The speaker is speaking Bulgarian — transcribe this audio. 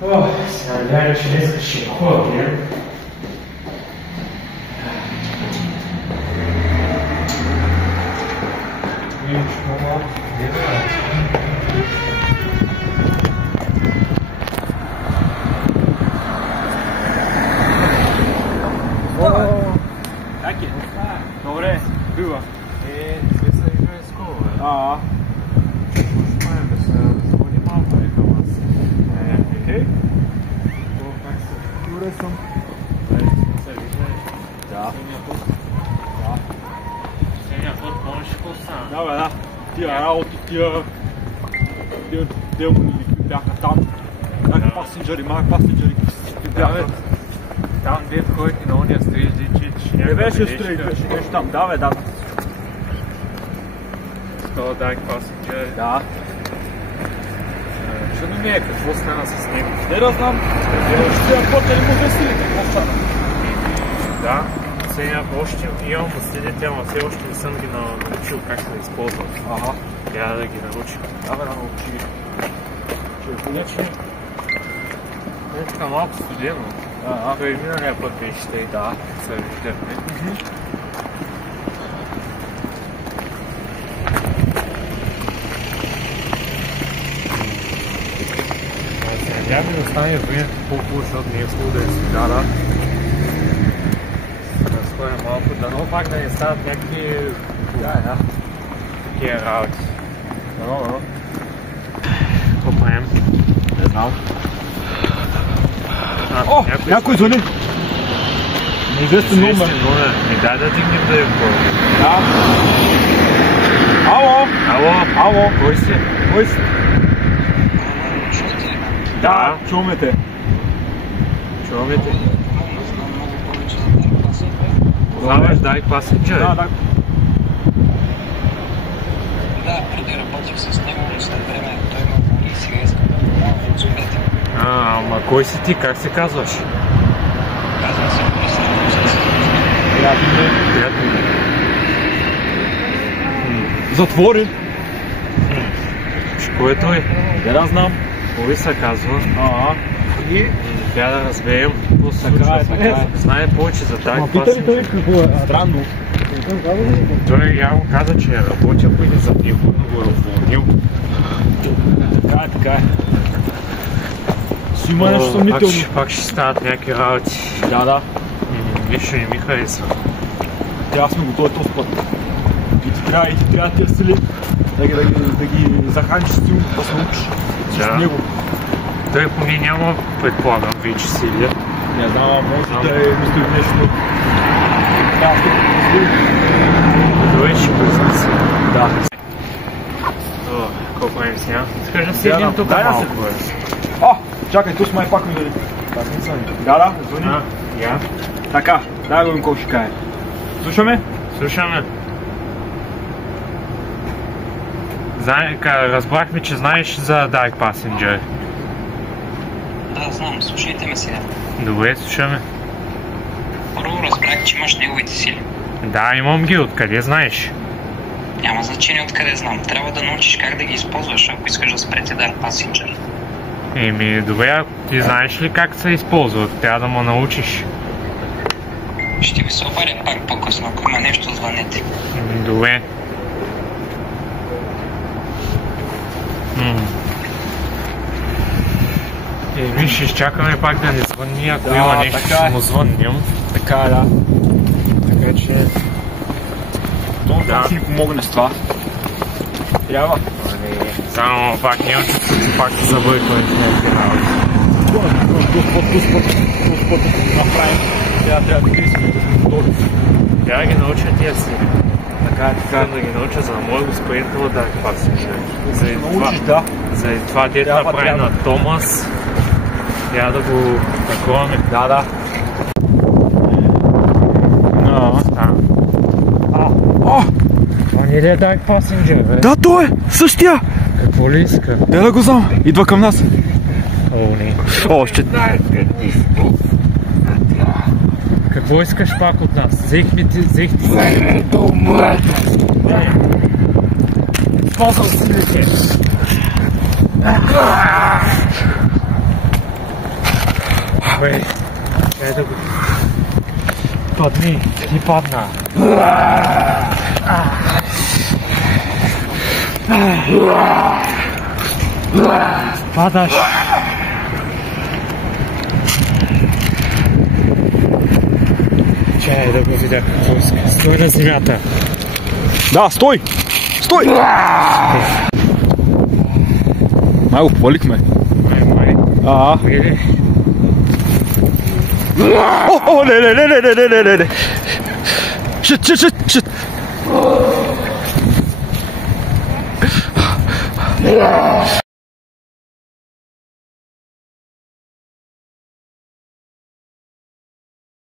Сега гледа, че днес ще е хубав ден. Видим, че по-малко гледа. Как е? Добре, бива. Sve sam igrao iz kola. Možemo da se zvoni malo rekao vas. Okej? Kak se? Добре съм. Се виждаш? Да. Сения път помниш какво стана? Да, бе, да. Тия работи, тия демони бяха там. Бяха пасенджери, бяха. Там дед ходите на ония стриж, че Не беше стриж, беше нещо там. Да, бе, да. Това дай пасенджер. Да. Чудно ми е, какво стана с него? Не да знам. Ще я път да му обясните какво стана. Да, сега още имам последите, ама все още не съм ги научил как да използвам. Ага. Трябва да ги научим. Да, бе, да научи ги. Иначе е така малко студено. Той миналия път беше и да, се виждахме. Трябва да стане време по-хубаво, защото не е хубаво да е сега, да. Да сходим малко, дано пак да не стават някакви такива работи. Дано. Какво правим? Не знам. О, някой звъни! Неизвестен номер. Не дай да дигнем да я говорим. Да. Ало! Ало! Кой си? Да, чуваме те. Чуваме те. Познаваш Dark Passenger? Да. Да, преди работих с него, но след време той ме и сега иска да разумете. Ама кой си ти? Как се казваш? Казвам се Борис. Приятно. Затвори. Кой е той? Да знам. Кой се казва? И? Трябва да разберем какво се случва. Така е. Знае повече за Dark Пита ли той Passenger. какво е? Странно. Той явно каза, че е работил преди за него, но го е уволнил. Така е. Си има нещо съмнително. Пак ще стават някакви работи. Да. Нищо не ми харесва. Трябва сме готови този път. И ти трябва да сили да ги захранчиш силно, да се научиш с него. Той поне няма, предполагам, вече сили. Не знам, може да е мислил нещо. Трябва да се Той ще го изнесе. Да. Какво правим сега? Искаш да седим тук малко. Чакай, тук май пак ми дали. Да, звъни. Я? Така, дай го им какво ще кае. Слушаме? Слушаме. Разбрахме, че знаеш за Dark Passenger. Да, знам, слушайте ме сега. Добре, слушаме. Първо разбрах, че имаш неговите сили. Да, имам ги. Откъде знаеш? Няма значение откъде знам. Трябва да научиш как да ги използваш, ако искаш да спрете Dark Passenger. Добре, ти знаеш ли как се използват? Трябва да му научиш. Ще ви се обадя пак по-късно, ако има нещо, звънете. Добре. Виж, изчакаме пак да не звънни, ако има нещо, ще му звъннем. Така е, да. Така че... Това ще ни помогне с това. Трябва. Само пак няма чувството, пак се забъркваме в някакви работи. Този път направим. Трябва да действаме, да сме готови. Трябва да ги науча тия си. Така. Да ги науча, за да може да спринтува да Passenger. Заради това дет направи на Томас. Трябва да го таковаме. Да. Това не е Dark Passenger, бе. Да, той е! Същия! Какво ли иска? Да го знам. Идва към нас. Още. Какво искаш пак от нас? Взехме ти. Използвам силите. Ой, ето го. Падни, ти падна. Падаш. Чай да го видя. Стой на земята. Да, стой! Стой! Майко, повалихме. Май. Или? О, не. Shit.